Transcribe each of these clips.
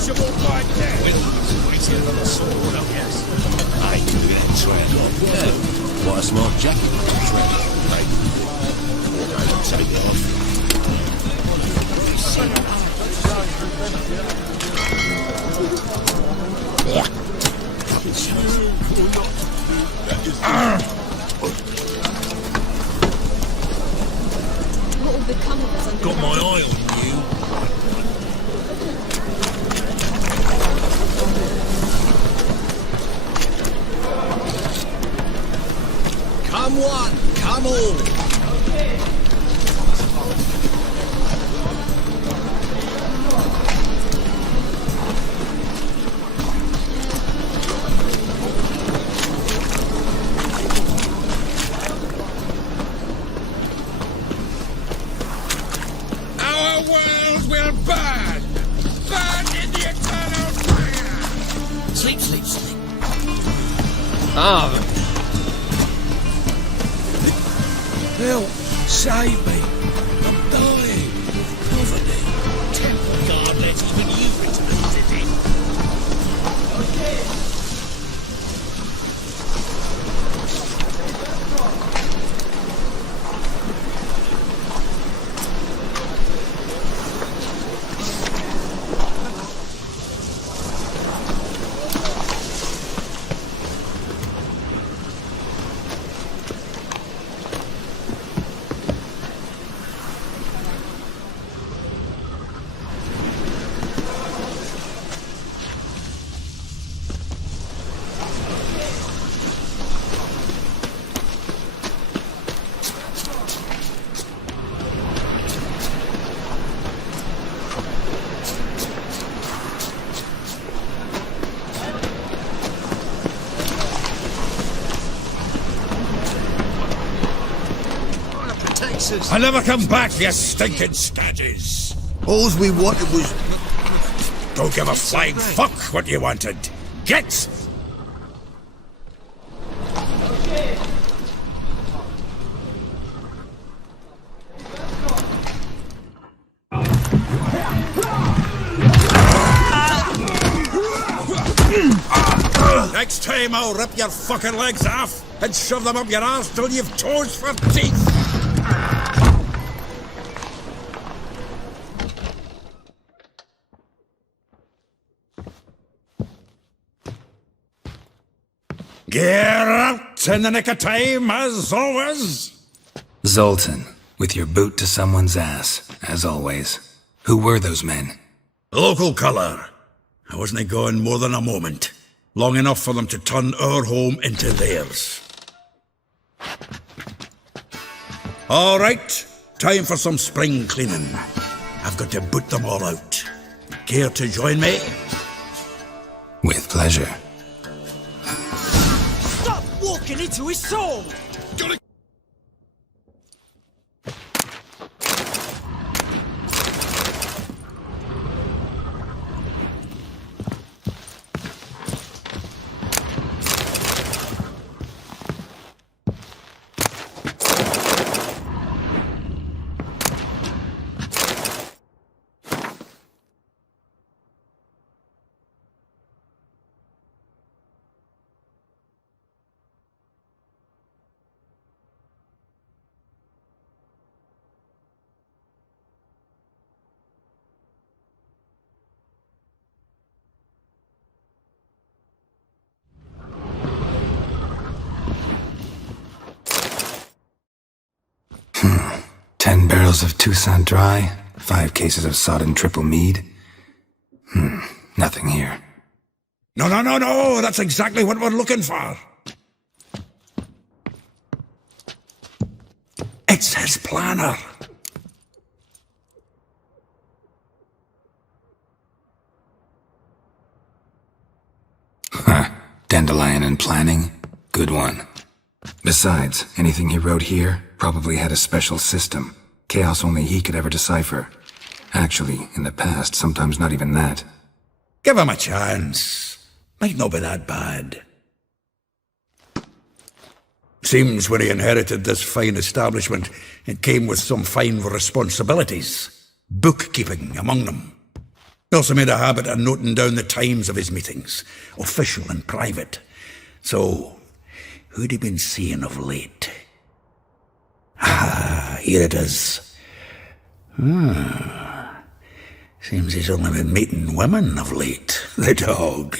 insatiable like that. Waiting on the sword, oh yes. I do that trend. Yeah. What a smart jacket. Trend. Right. I'll take it off. What will become of us under Got my eye on you. Come one, come all. Our world will burn! Burn in the eternal fire! Sleep, sleep, sleep. Help! Save me! I'm dying! Poverty! Temple God let even you return, did he? I never come back, you stinking stodges. All we wanted was... Don't give a flying fuck what you wanted. Get! Next time I'll rip your fucking legs off and shove them up your arse till you've toes for teeth. Get out in the nick of time, as always. Zoltan, with your boot to someone's ass, as always. Who were those men? Local colour. I wasn't gone more than a moment. Long enough for them to turn our home into theirs. All right, time for some spring cleaning. I've got to boot them all out. Care to join me? With pleasure. Stop walking into his soul! 10 barrels of Toussaint Dry, 5 cases of sodden triple mead. Nothing here. No, that's exactly what we're looking for. It's his planner. Dandelion and planning? Good one. Besides, anything he wrote here probably had a special system. Chaos only he could ever decipher. Actually, in the past, sometimes not even that. Give him a chance. Might not be that bad. Seems when he inherited this fine establishment, it came with some fine responsibilities. Bookkeeping among them. He also made a habit of noting down the times of his meetings, official and private. So, who'd he been seeing of late? Ah, here it is. Seems he's only been meeting women of late, the dog.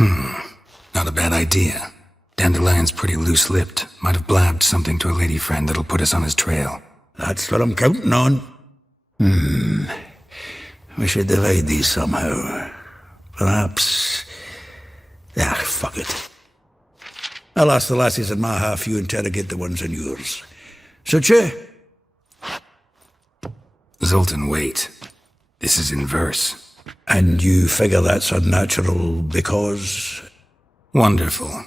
Not a bad idea. Dandelion's pretty loose-lipped. Might have blabbed something to a lady friend that'll put us on his trail. That's what I'm counting on. We should divide these somehow. Perhaps... fuck it. I'll ask the lassies in my half, you interrogate the ones in yours. Suche? Zoltan, wait. This is in verse. And you figure that's unnatural because... Wonderful.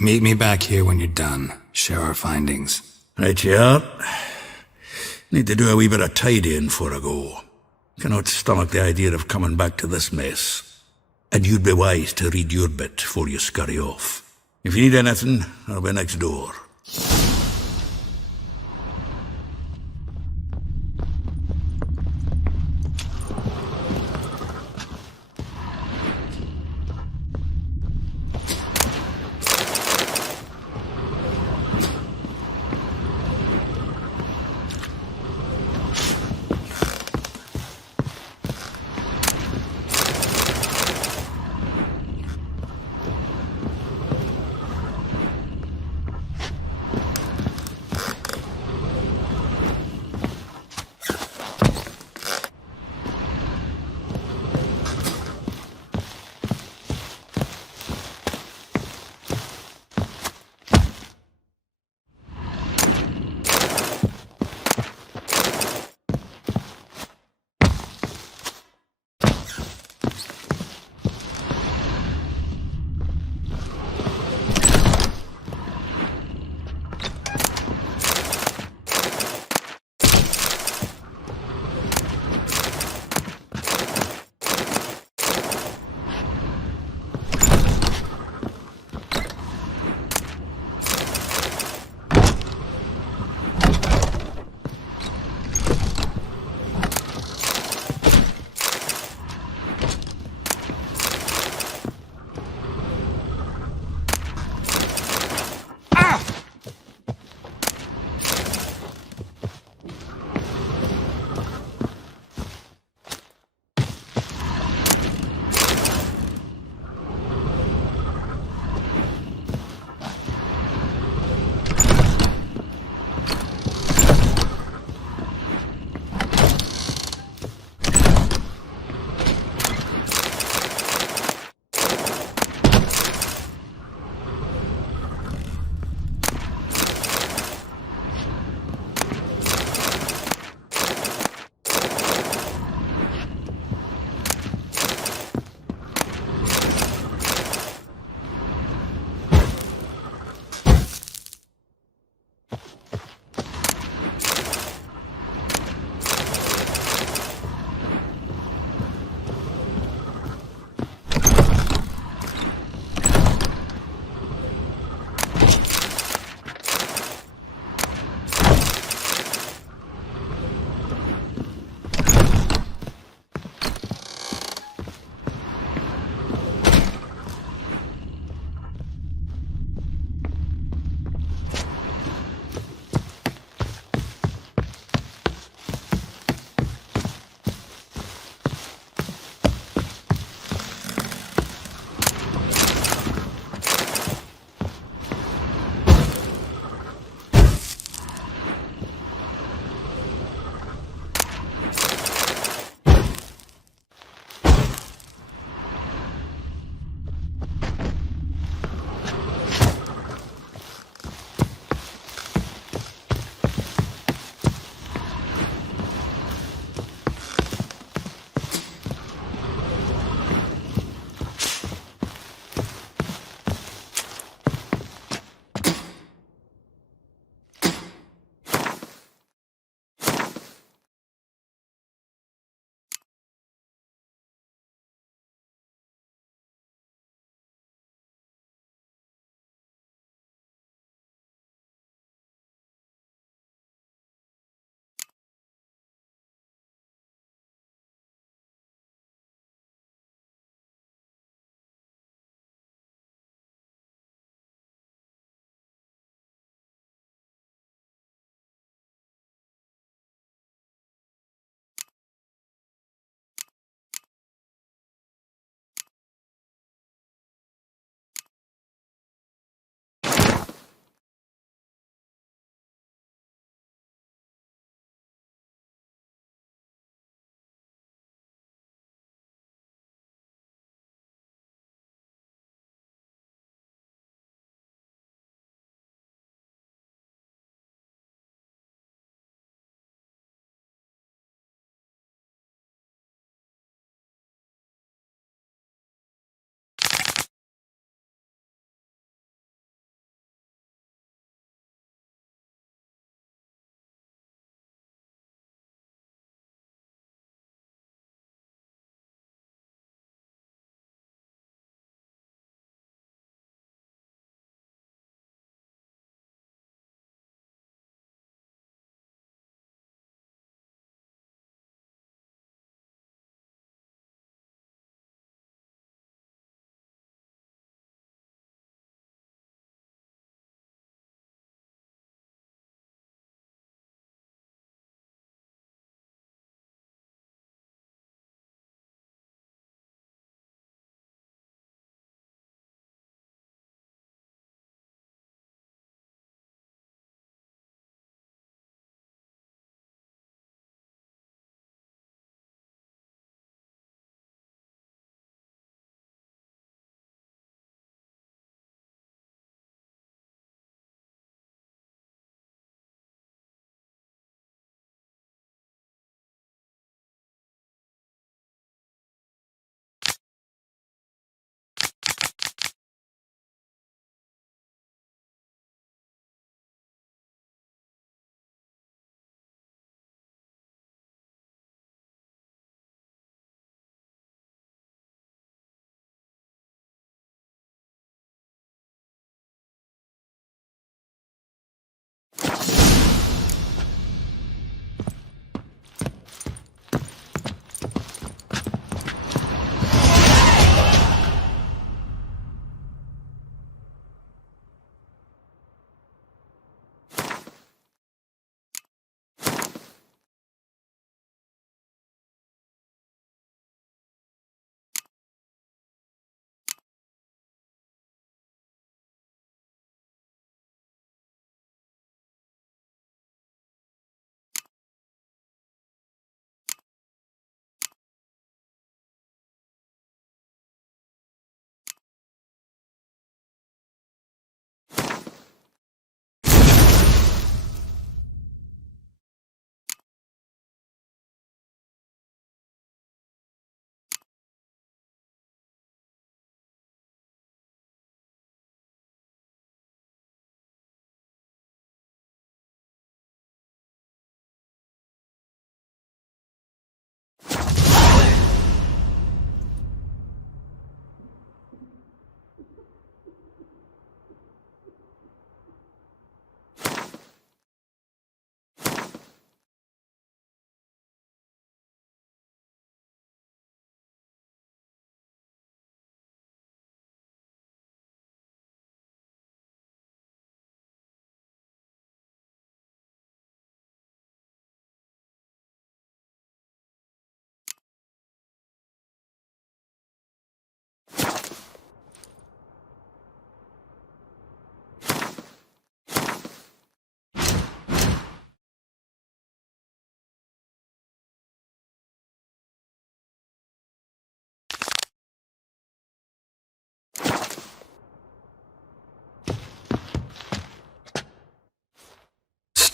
Meet me back here when you're done. Share our findings. Right you are. Need to do a wee bit of tidying before I go. Cannot stomach the idea of coming back to this mess. And you'd be wise to read your bit before you scurry off. If you need anything, I'll be next door.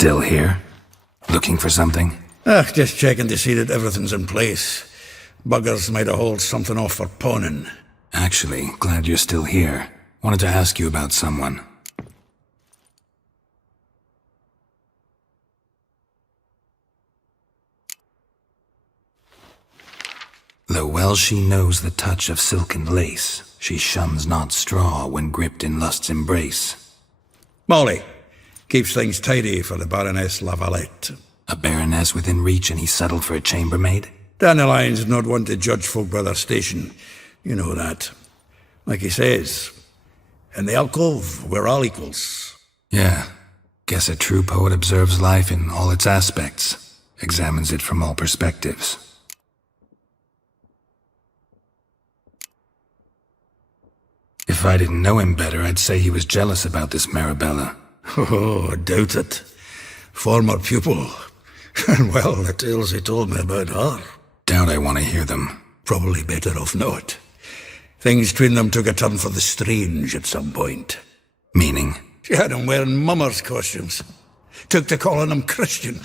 Still here? Looking for something? Just checking to see that everything's in place. Buggers might have hauled something off for pawning. Actually, glad you're still here. Wanted to ask you about someone. Though well she knows the touch of silken lace, she shuns not straw when gripped in lust's embrace. Molly keeps things tidy for the Baroness Lavalette. A baroness within reach and he settled for a chambermaid? Dandelion's not one to judge folk by their station. You know that. Like he says, in the alcove, we're all equals. Yeah. Guess a true poet observes life in all its aspects, examines it from all perspectives. If I didn't know him better, I'd say he was jealous about this Marabella. Oh, I doubt it. Former pupil. And well, the tales he told me about her. Doubt I want to hear them. Probably better off not. Things between them took a turn for the strange at some point. Meaning? She had him wearing mummers' costumes. Took to calling him Christian,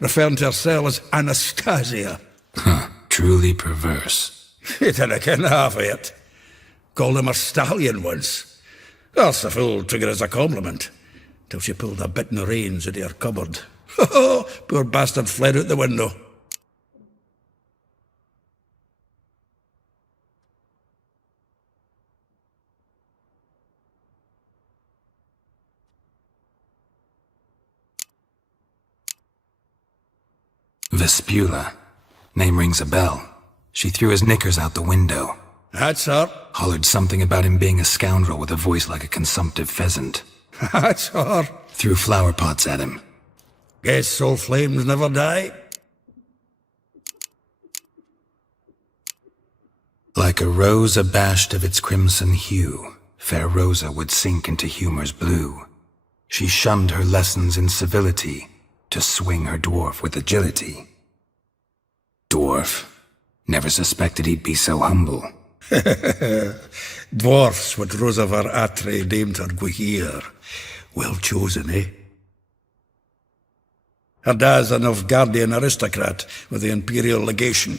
referring to herself as Anastasia. Huh, truly perverse. He didn't ken half of it. Called him a stallion once. Else the fool took it as a compliment, till she pulled a bit in the reins out of her cupboard. Poor bastard fled out the window. Vespula. Name rings a bell. She threw his knickers out the window. That's her. Hollered something about him being a scoundrel with a voice like a consumptive pheasant. That's her. Threw flower pots at him. Guess soul flames never die. Like a rose abashed of its crimson hue, fair Rosa would sink into humor's blue. She shunned her lessons in civility to swing her dwarf with agility. Dwarf. Never suspected he'd be so humble. Dwarfs what Rosavar Atre deemed her Guihir. Well chosen, eh? Her dad's a Novgardian aristocrat with the imperial legation.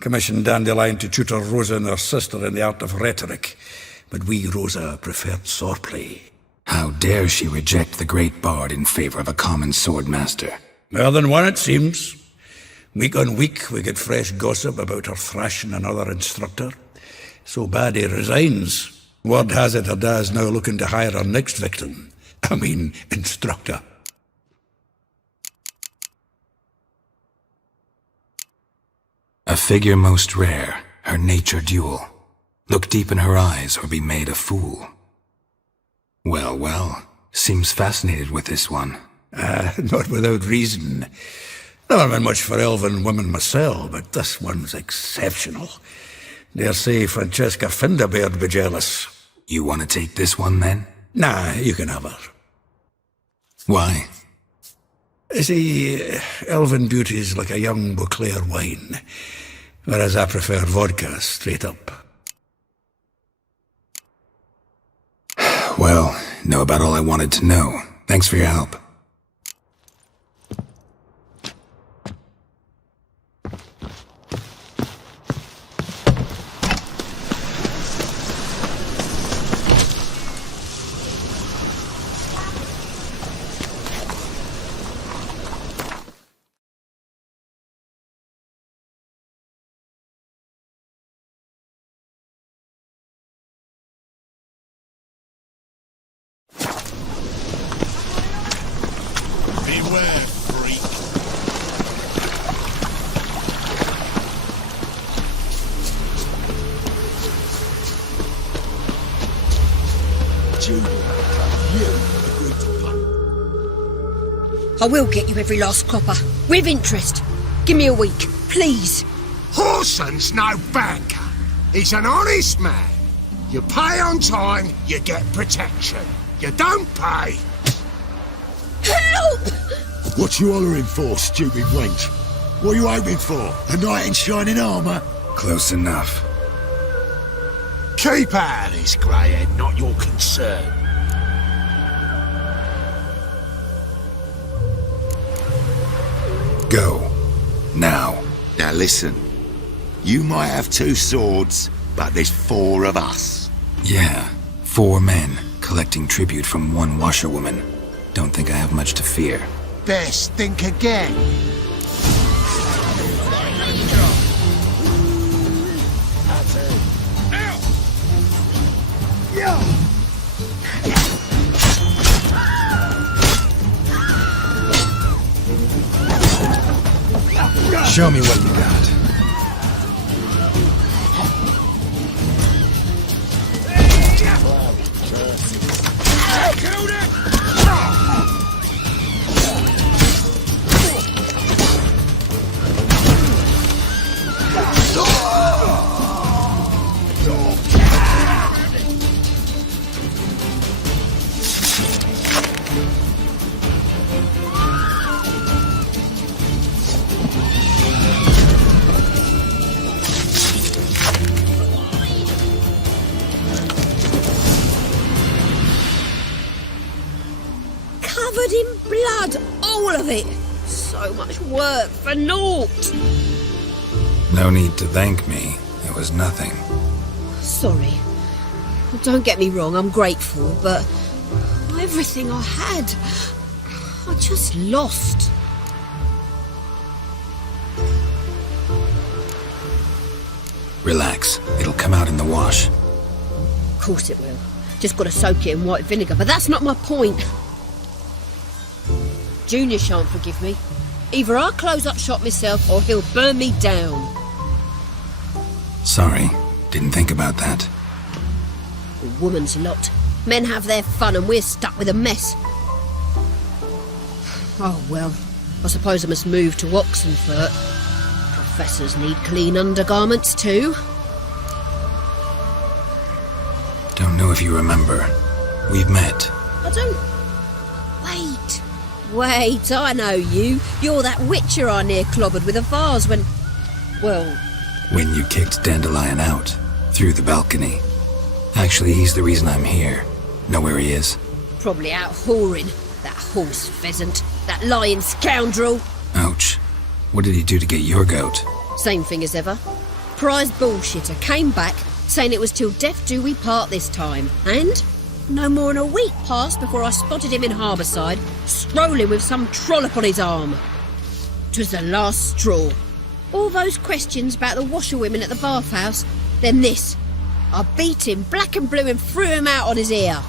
Commissioned Dandelion to tutor Rosa and her sister in the art of rhetoric, but we, Rosa, preferred swordplay. How dare she reject the great bard in favor of a common swordmaster? More than one, it seems. Week on week, we get fresh gossip about her thrashing another instructor. So bad he resigns. Word has it her dad's now looking to hire her next victim. Instructor. A figure most rare, her nature dual. Look deep in her eyes or be made a fool. Well, well, seems fascinated with this one. Not without reason. Never been much for elven women myself, but this one's exceptional. Dare say Francesca Finderbeard be jealous. You want to take this one then? Nah, you can have her. Why? See, elven beauty's like a young Beauclair wine, whereas I prefer vodka straight up. Well, know about all I wanted to know. Thanks for your help. Beware, freak. Julia, you agreed to play. I will get you every last copper. With interest. Give me a week, please. Horson's no banker. He's an honest man. You pay on time, you get protection. You don't pay. Help! What you hollering for, stupid wench? What are you hoping for? A knight in shining armour? Close enough. Keep out of this, greyhead, not your concern. Go. Now. Now listen, you might have 2 swords, but there's 4 of us. Yeah, 4 men collecting tribute from 1 washerwoman. Don't think I have much to fear. Best think again. Show me what you got. Covered in blood, all of it. So much work for naught. No need to thank me. It was nothing. Sorry. Don't get me wrong, I'm grateful, but everything I had, I just lost. Relax. It'll come out in the wash. Of course it will. Just got to soak it in white vinegar, but that's not my point. Junior shan't forgive me. Either I'll close up shop myself or he'll burn me down. Sorry. Didn't think about that. A woman's lot. Men have their fun and we're stuck with a mess. Oh well, I suppose I must move to Oxenfurt. Professors need clean undergarments too. Don't know if you remember. We've met. I don't... Wait, I know you. You're that witcher I near clobbered with a vase when... Well... When you kicked Dandelion out. Through the balcony. Actually, he's the reason I'm here. Know where he is? Probably out whoring. That horse pheasant. That lying scoundrel. Ouch. What did he do to get your goat? Same thing as ever. Prize bullshitter came back saying it was till death do we part this time. And no more than a week passed before I spotted him in Harbourside, strolling with some trollop on his arm. 'Twas the last straw. All those questions about the washerwomen at the bathhouse, then this. I beat him black and blue and threw him out on his ear.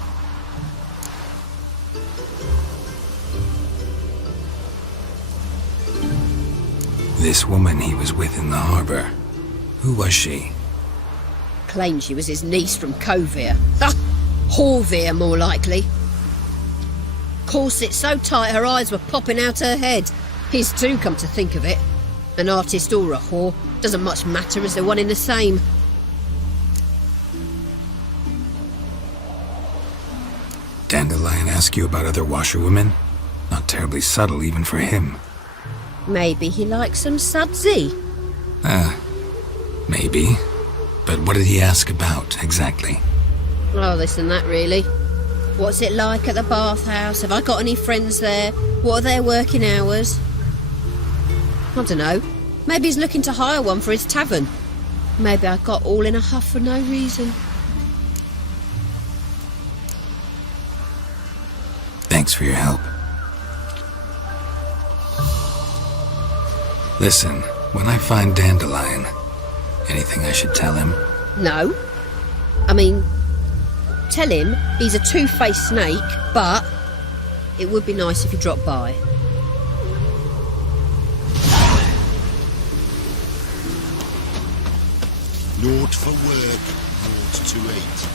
This woman he was with in the harbour. Who was she? Claimed she was his niece from Covere. Horvere, more likely. Corset so tight her eyes were popping out her head. His too, come to think of it. An artist or a whore, doesn't much matter as they're one in the same. Dandelion ask you about other washerwomen? Not terribly subtle even for him. Maybe he likes some sudsy. Maybe. But what did he ask about, exactly? Oh, this and that, really. What's it like at the bathhouse? Have I got any friends there? What are their working hours? I don't know. Maybe he's looking to hire one for his tavern. Maybe I got all in a huff for no reason. Thanks for your help. Listen, when I find Dandelion, anything I should tell him? No. I mean, tell him he's a two-faced snake, but it would be nice if he dropped by. Naught for work, naught to eat.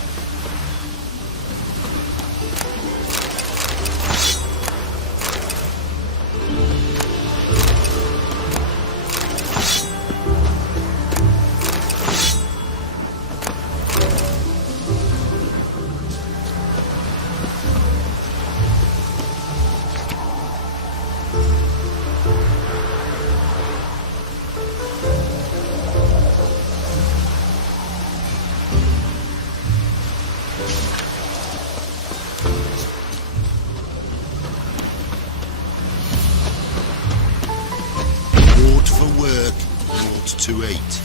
for work, naught to eat.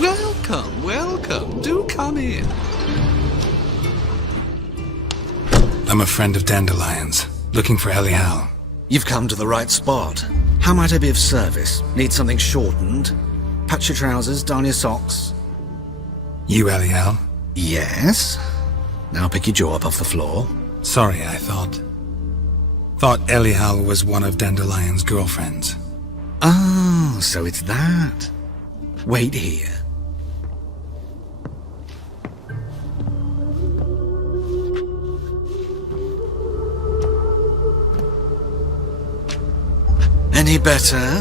Welcome, welcome. Do come in. I'm a friend of Dandelion's, looking for Elial. You've come to the right spot. How might I be of service? Need something shortened? Patch your trousers, darn your socks. You Elial? Yes? Now pick your jaw up off the floor. Sorry, I thought Elial was one of Dandelion's girlfriends. Oh, so it's that. Wait here. Any better?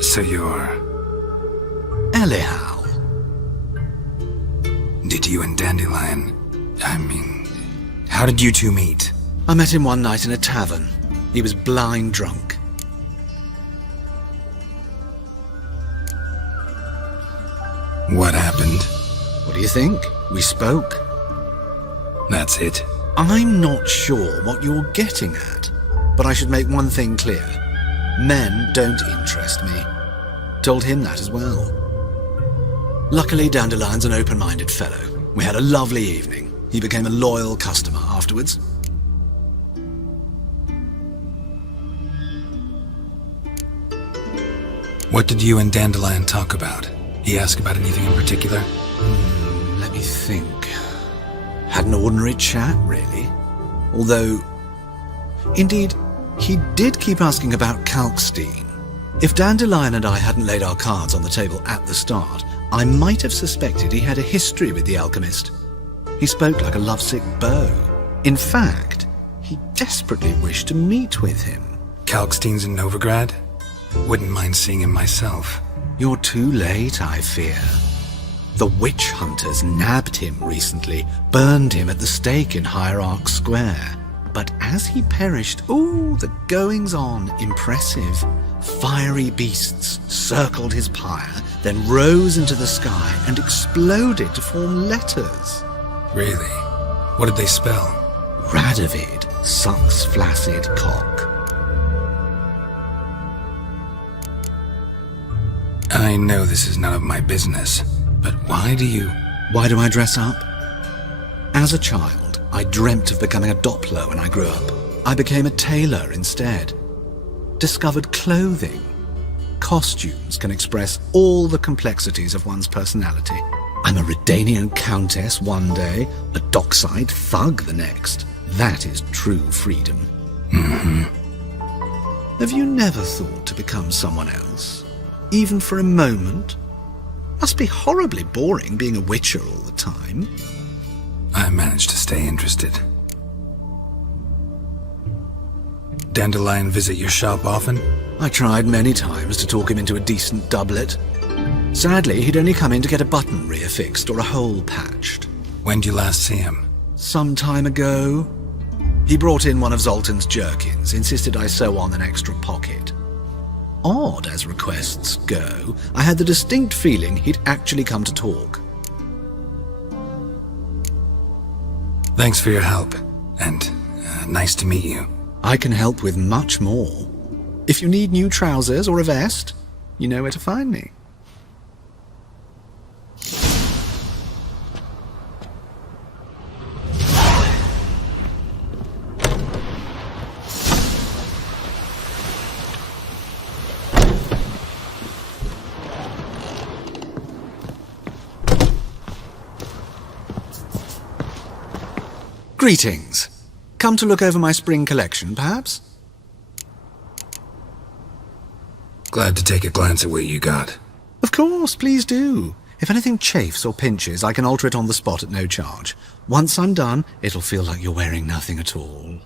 So you're... Elial. Did you and Dandelion... how did you two meet? I met him one night in a tavern. He was blind drunk. What happened? What do you think? We spoke. That's it. I'm not sure what you're getting at, but I should make one thing clear. Men don't interest me. Told him that as well. Luckily, Dandelion's an open-minded fellow. We had a lovely evening. He became a loyal customer afterwards. What did you and Dandelion talk about? He asked about anything in particular? Let me think. Had an ordinary chat, really. Although, indeed, he did keep asking about Kalkstein. If Dandelion and I hadn't laid our cards on the table at the start, I might have suspected he had a history with the alchemist. He spoke like a lovesick beau. In fact, he desperately wished to meet with him. Kalkstein's in Novigrad? Wouldn't mind seeing him myself. You're too late, I fear. The witch hunters nabbed him recently, burned him at the stake in Hierarch Square. But as he perished, the goings-on, impressive. Fiery beasts circled his pyre, then rose into the sky and exploded to form letters. Really? What did they spell? Radovid sucks flaccid cock. I know this is none of my business, but why do I dress up? As a child, I dreamt of becoming a Doppler when I grew up. I became a tailor instead. Discovered clothing. Costumes can express all the complexities of one's personality. I'm a Redanian countess one day, a dockside thug the next. That is true freedom. Have you never thought to become someone else? Even for a moment? Must be horribly boring being a witcher all the time. I managed to stay interested. Dandelion visit your shop often? I tried many times to talk him into a decent doublet. Sadly, he'd only come in to get a button reaffixed or a hole patched. When did you last see him? Some time ago. He brought in one of Zoltan's jerkins, insisted I sew on an extra pocket. Odd as requests go, I had the distinct feeling he'd actually come to talk. Thanks for your help, and nice to meet you. I can help with much more. If you need new trousers or a vest, you know where to find me. Greetings. Come to look over my spring collection, perhaps? Glad to take a glance at what you got. Of course, please do. If anything chafes or pinches, I can alter it on the spot at no charge. Once I'm done, it'll feel like you're wearing nothing at all.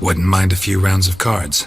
Wouldn't mind a few rounds of cards.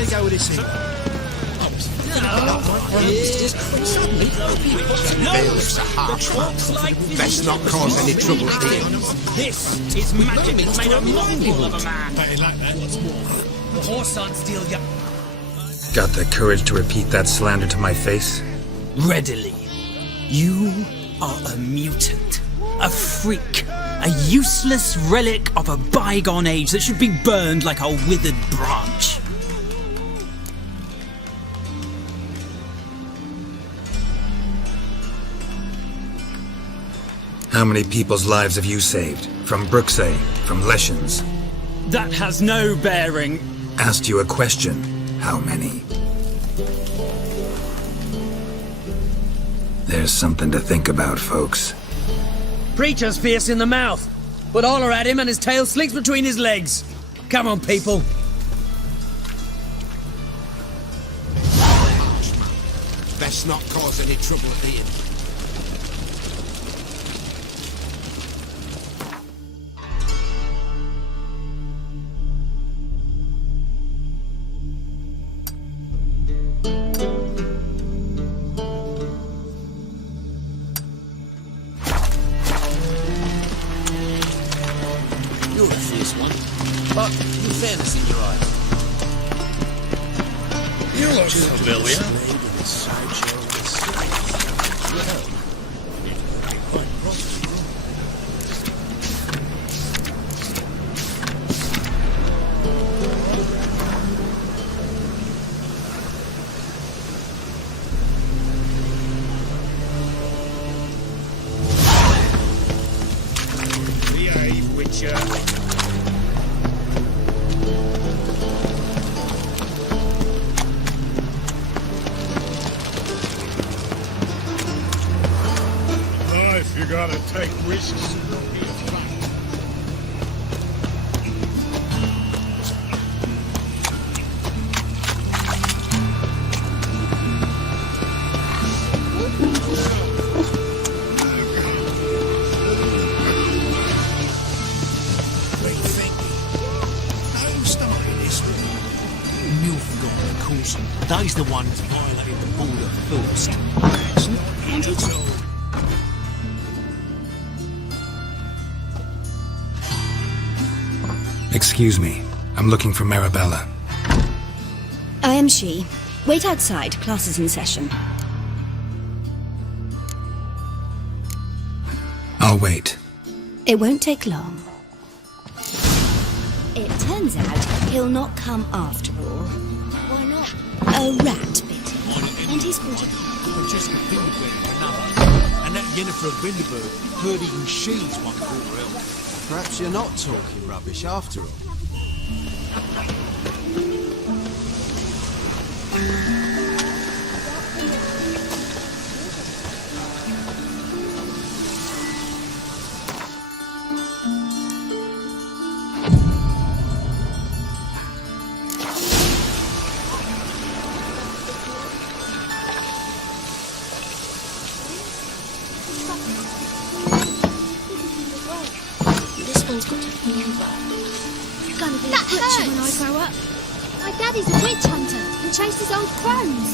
How you go with this thing? Bill's a harsh one. Best not cause any trouble here. This is magic made a mongol of a man. The horse aren't steal you. Got the courage to repeat that slander to my face? Readily. You are a mutant, a freak, a useless relic of a bygone age that should be burned like a withered branch. How many people's lives have you saved? From Brooksay, from Leshens? That has no bearing. Asked you a question. How many? There's something to think about, folks. Preacher's fierce in the mouth, but holler at him and his tail slinks between his legs. Come on, people. Best not cause any trouble here. You're the fierce one, but with fairness in your eyes. You look familiar. Behave, Witcher. Life, you gotta take risks. Great thing. Who started this? Milfgard, of course. They's the ones violated the border first. It's not at all. Excuse me. I'm looking for Marabella. I am she. Wait outside. Class is in session. I'll wait. It won't take long. It turns out he'll not come after all. Why not? A rat bit him, and he's called Francesca Vinderberg, another. And that Yennefer Vinderberg heard even she's one quarter elf. Perhaps you're not talking rubbish after all. This one's got a fever. Gonna be a butcher when I grow up. My daddy's a witch hunter and chases old crones.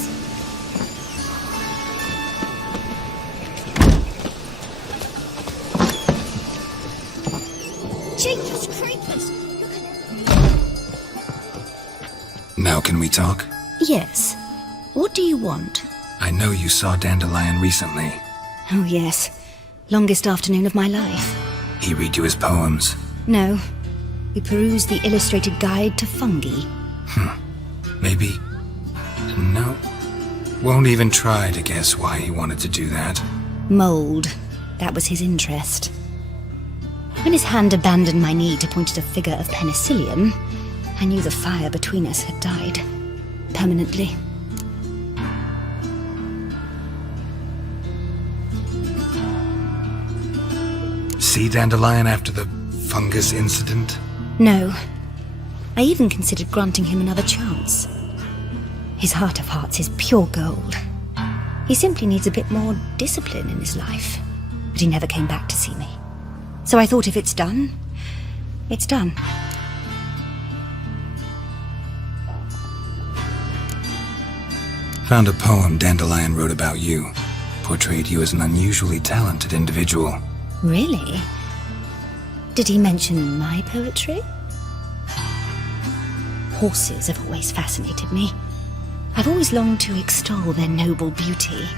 Jeepers creepers! Look at Now can we talk? Yes. What do you want? I know you saw Dandelion recently. Oh, yes. Longest afternoon of my life. He read you his poems. No. We perused the illustrated guide to fungi. Maybe... No. Won't even try to guess why he wanted to do that. Mould. That was his interest. When his hand abandoned my knee to point at a figure of penicillium, I knew the fire between us had died. Permanently. See Dandelion after the fungus incident? No. I even considered granting him another chance. His heart of hearts is pure gold. He simply needs a bit more discipline in his life. But he never came back to see me. So I thought if it's done, it's done. Found a poem Dandelion wrote about you. Portrayed you as an unusually talented individual. Really? Did he mention my poetry? Horses have always fascinated me. I've always longed to extol their noble beauty.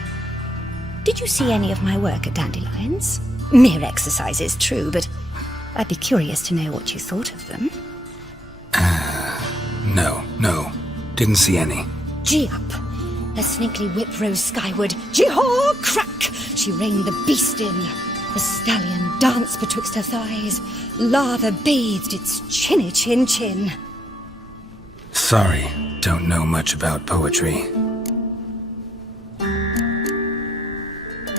Did you see any of my work at Dandelions? Mere exercises, true, but I'd be curious to know what you thought of them. No. Didn't see any. Gee up! Her snaky whip rose skyward. Gee-haw! Crack! She reined the beast in. The stallion danced betwixt her thighs. Lava bathed its chinny chin. Sorry, don't know much about poetry.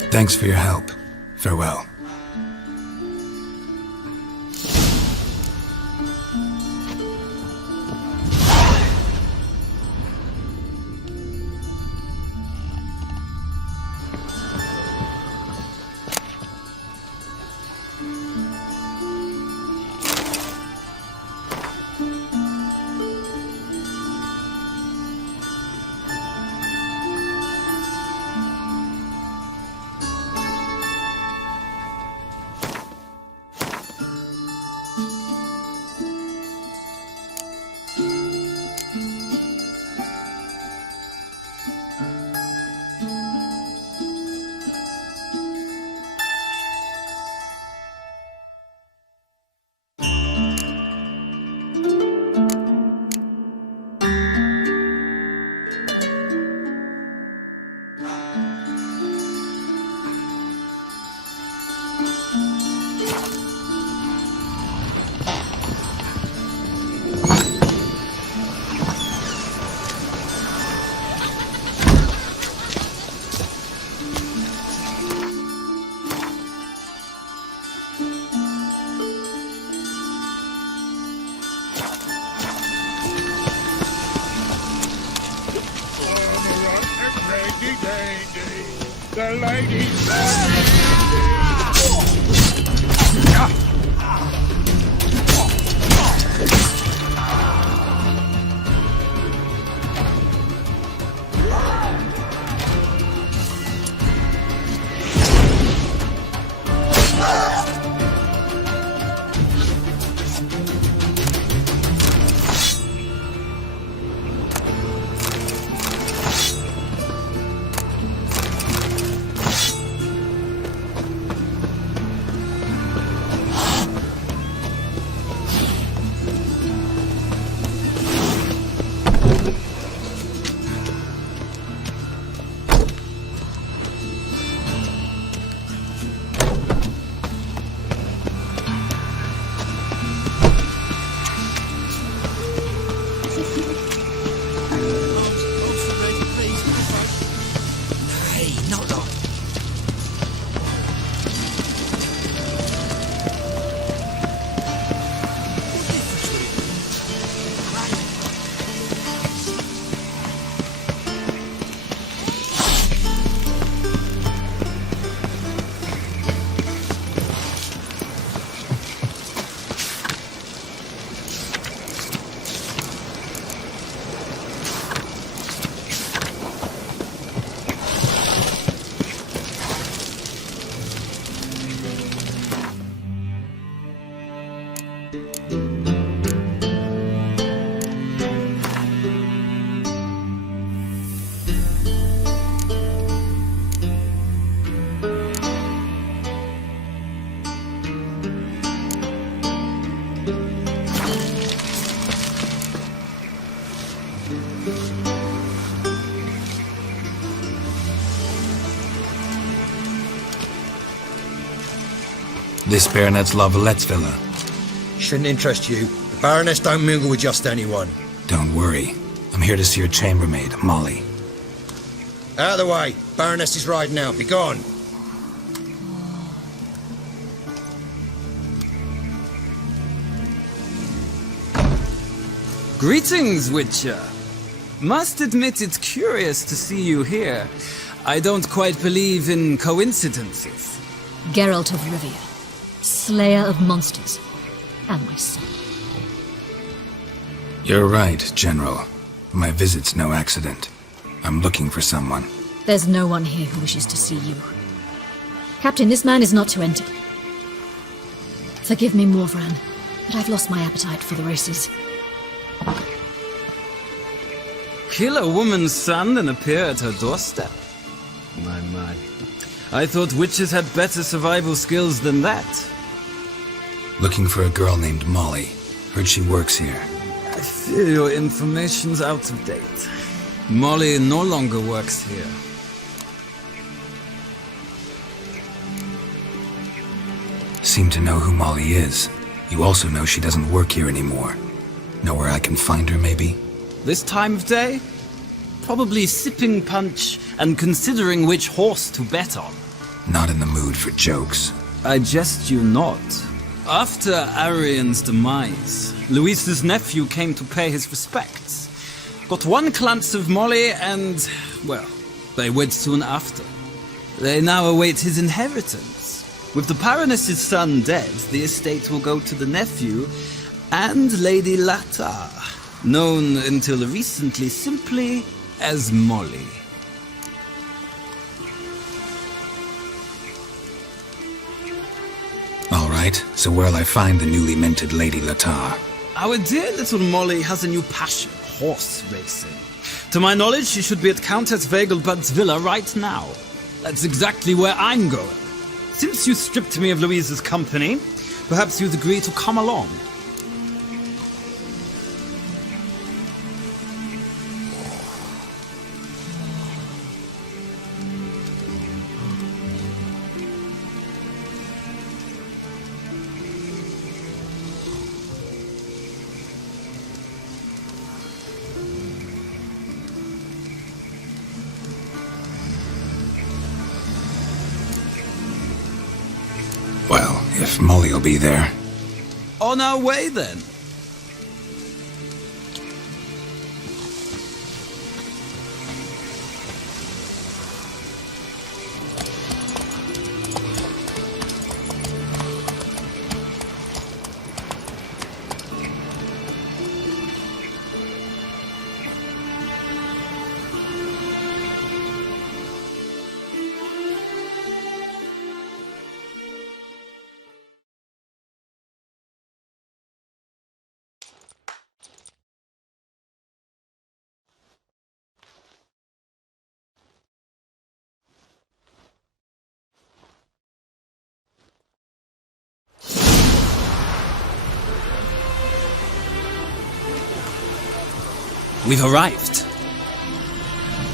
Thanks for your help. Farewell. The ladies. This Baronet's Lavalettes villa. Shouldn't interest you. The Baroness don't mingle with just anyone. Don't worry. I'm here to see your chambermaid, Molly. Out of the way. Baroness is riding out. Be gone. Greetings, Witcher. Must admit it's curious to see you here. I don't quite believe in coincidences. Geralt of Rivia, slayer of monsters, and my son. You're right, General. My visit's no accident. I'm looking for someone. There's no one here who wishes to see you. Captain, this man is not to enter. Forgive me, Morvran, but I've lost my appetite for the races. Kill a woman's son and appear at her doorstep? My. I thought witches had better survival skills than that. Looking for a girl named Molly. Heard she works here. I fear your information's out of date. Molly no longer works here. Seem to know who Molly is. You also know she doesn't work here anymore. Know where I can find her, maybe? This time of day? Probably sipping punch and considering which horse to bet on. Not in the mood for jokes. I jest you not. After Arian's demise, Louise's nephew came to pay his respects. Got one glance of Molly and, well, they wed soon after. They now await his inheritance. With the Baroness's son dead, the estate will go to the nephew and Lady Latta, known until recently simply as Molly. All right, so where'll I find the newly minted Lady Latta? Our dear little Molly has a new passion, horse racing. To my knowledge, she should be at Countess Vegelbud's villa right now. That's exactly where I'm going. Since you stripped me of Louise's company, perhaps you'd agree to come along. Well, if Molly'll be there. On our way, then. We've arrived.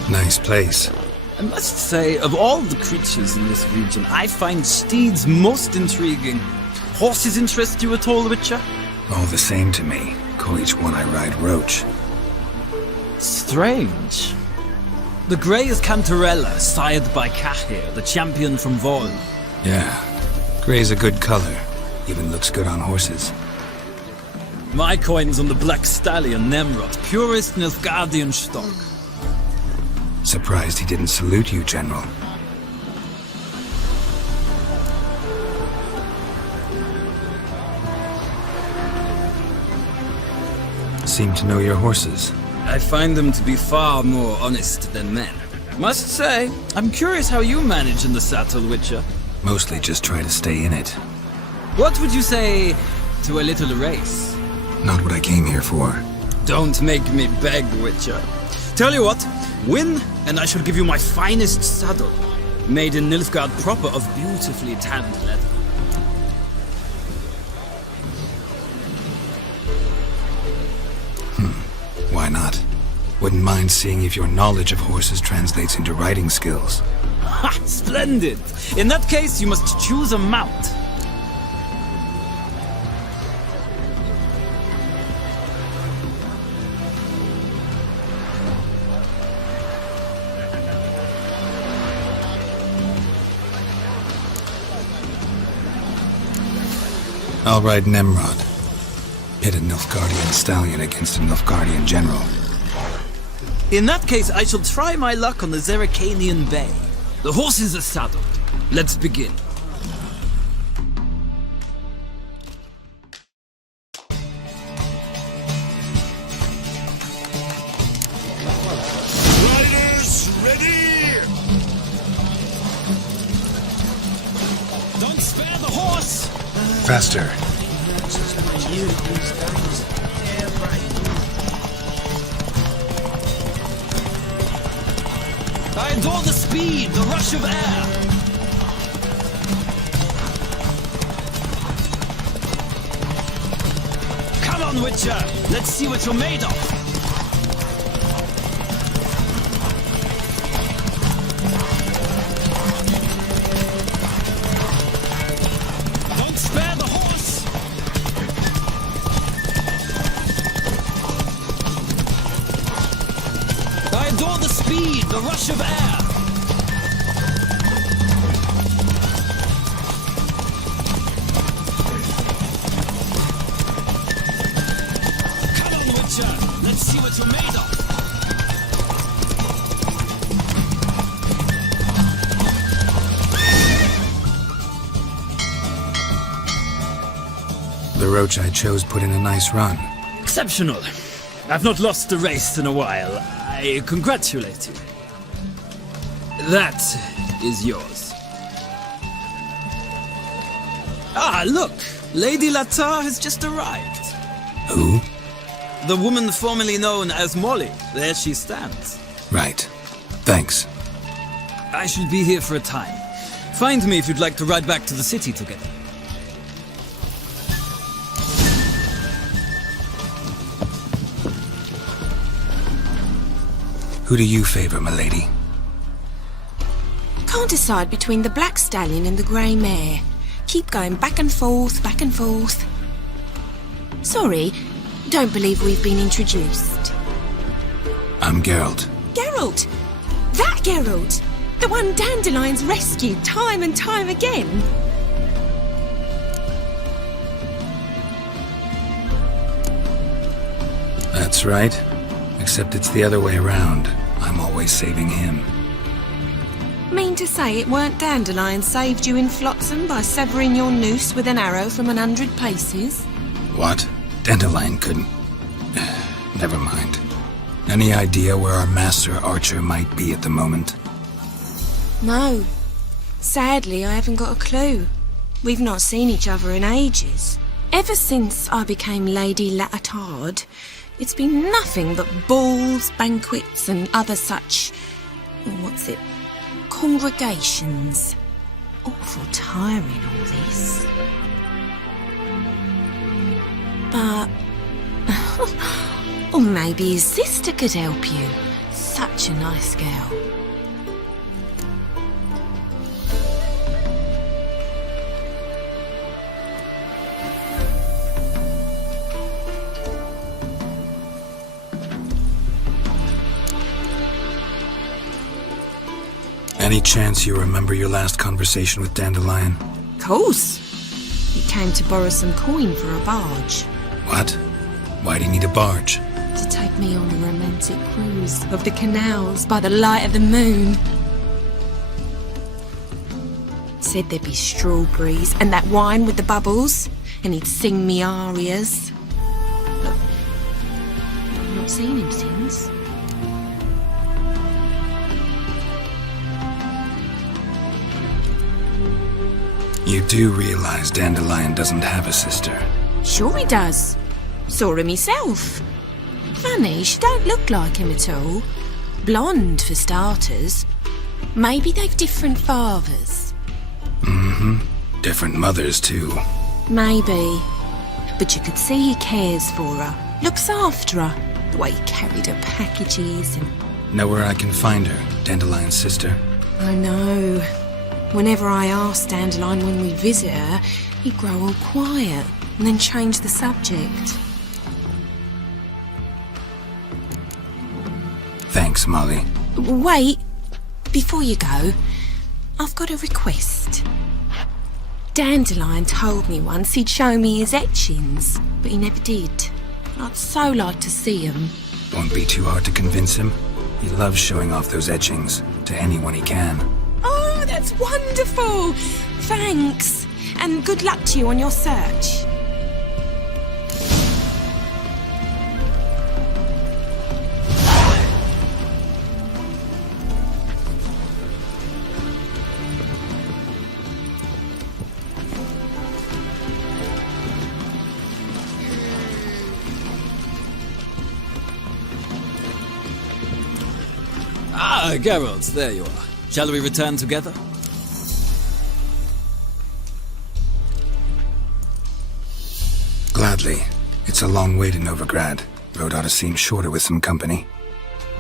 Nice place. I must say, of all the creatures in this region, I find steeds most intriguing. Horses interest you at all, Witcher? All the same to me. Call each one I ride Roach. Strange. The grey is Cantarella, sired by Cahir, the champion from Vol. Yeah. Gray's a good color. Even looks good on horses. My coin's on the black stallion, Nemrod, purest Nilfgaardian stock. Surprised he didn't salute you, General. Seem to know your horses. I find them to be far more honest than men. Must say, I'm curious how you manage in the saddle, Witcher. Mostly just try to stay in it. What would you say to a little race? Not what I came here for. Don't make me beg, Witcher. Tell you what, win, and I shall give you my finest saddle. Made in Nilfgaard proper of beautifully tanned leather. Why not? Wouldn't mind seeing if your knowledge of horses translates into riding skills. Ha! Splendid! In that case, you must choose a mount. I'll ride Nemrod. Pit a Nilfgaardian stallion against a Nilfgaardian general. In that case, I shall try my luck on the Zerrikanian Bay. The horses are saddled. Let's begin. Riders spare the horse! Faster. I adore the speed, the rush of air. Come on, Witcher. Let's see what you're made of. Don't spare the horse. I adore the speed, the rush of air. Come on, Witcher. Let's see what you're made of. The roach I chose put in a nice run. Exceptional. I've not lost a race in a while. I congratulate you. That is yours. Ah, look! Lady Latar has just arrived. Who? The woman formerly known as Molly. There she stands. Right. Thanks. I shall be here for a time. Find me if you'd like to ride back to the city together. Who do you favor, milady? Can't decide between the black stallion and the grey mare. Keep going back and forth, back and forth. Sorry, don't believe we've been introduced. I'm Geralt. Geralt! That Geralt! The one Dandelion's rescued time and time again. That's right. Except it's the other way around. I'm always saving him. Mean to say it weren't Dandelion saved you in Flotsam by severing your noose with an arrow from 100 paces? What? Dandelion couldn't... Never mind. Any idea where our master archer might be at the moment? No. Sadly, I haven't got a clue. We've not seen each other in ages. Ever since I became Lady Latard, it's been nothing but balls, banquets and other such... congregations. Awful tiring, all this. But... or maybe his sister could help you. Such a nice girl. Any chance you remember your last conversation with Dandelion? Course. He came to borrow some coin for a barge. What? Why'd he need a barge? To take me on a romantic cruise of the canals by the light of the moon. Said there'd be strawberries and that wine with the bubbles, and he'd sing me arias. But I've not seen him since. You do realize Dandelion doesn't have a sister? Sure he does. Saw him myself. Funny, she don't look like him at all. Blonde, for starters. Maybe they've different fathers. Mm-hmm. Different mothers, too. Maybe. But you could see he cares for her. Looks after her. The way he carried her packages and... Know where I can find her, Dandelion's sister? I know. Whenever I ask Dandelion when we visit her, he'd grow all quiet and then change the subject. Thanks, Molly. Wait, before you go, I've got a request. Dandelion told me once he'd show me his etchings, but he never did. I'd so like to see them. Won't be too hard to convince him. He loves showing off those etchings to anyone he can. Oh, that's wonderful! Thanks, and good luck to you on your search. Geralt, there you are. Shall we return together? Gladly. It's a long way to Novigrad. Road ought to seem shorter with some company.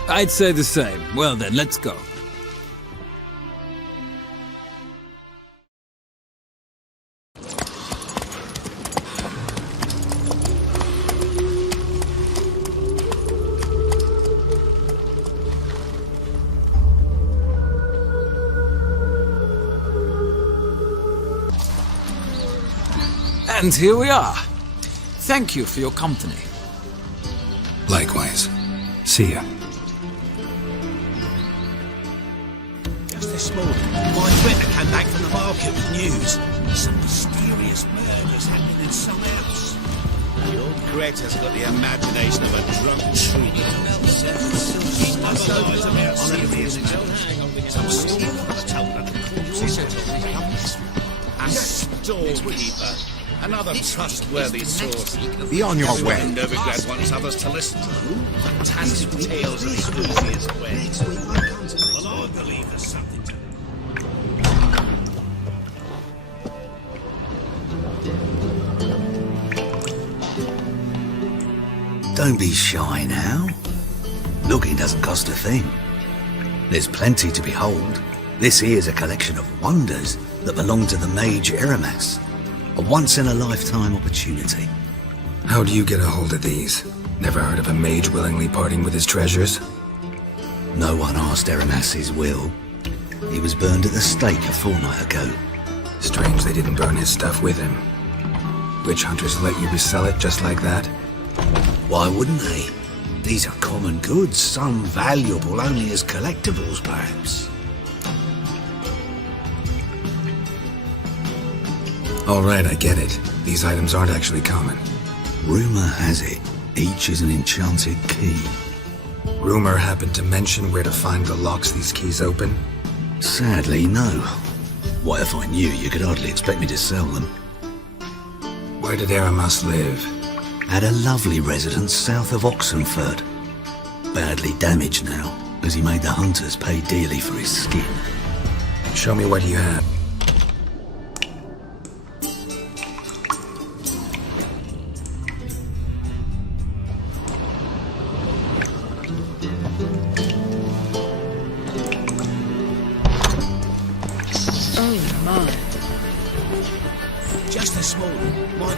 I'd say the same. Well then, let's go. And here we are. Thank you for your company. Likewise. See ya. Just this morning, my Twitter came back from the market with news. Some mysterious murders happening in some house. The old Gret has got the imagination of a drunk tree. He never lies about serious matters. Some stories told that the corpses a storekeeper. Another trustworthy source. Be on your way. Novigrad wants others to listen to. Fantastic tales of the spookiest ways. Well, I believe there's something to Don't be shy now. Looking doesn't cost a thing. There's plenty to behold. This here's a collection of wonders that belong to the mage Eramas. A once-in-a-lifetime opportunity. How do you get a hold of these? Never heard of a mage willingly parting with his treasures? No one asked Eramas' will. He was burned at the stake a fortnight ago. Strange they didn't burn his stuff with him. Witch hunters let you resell it just like that? Why wouldn't they? These are common goods, some valuable only as collectibles, perhaps. All right, I get it. These items aren't actually common. Rumor has it, each is an enchanted key. Rumor happened to mention where to find the locks these keys open? Sadly, no. What if I knew you could hardly expect me to sell them? Where did Eramas live? At a lovely residence south of Oxenford. Badly damaged now, as he made the hunters pay dearly for his skin. Show me what you have. Just this morning, my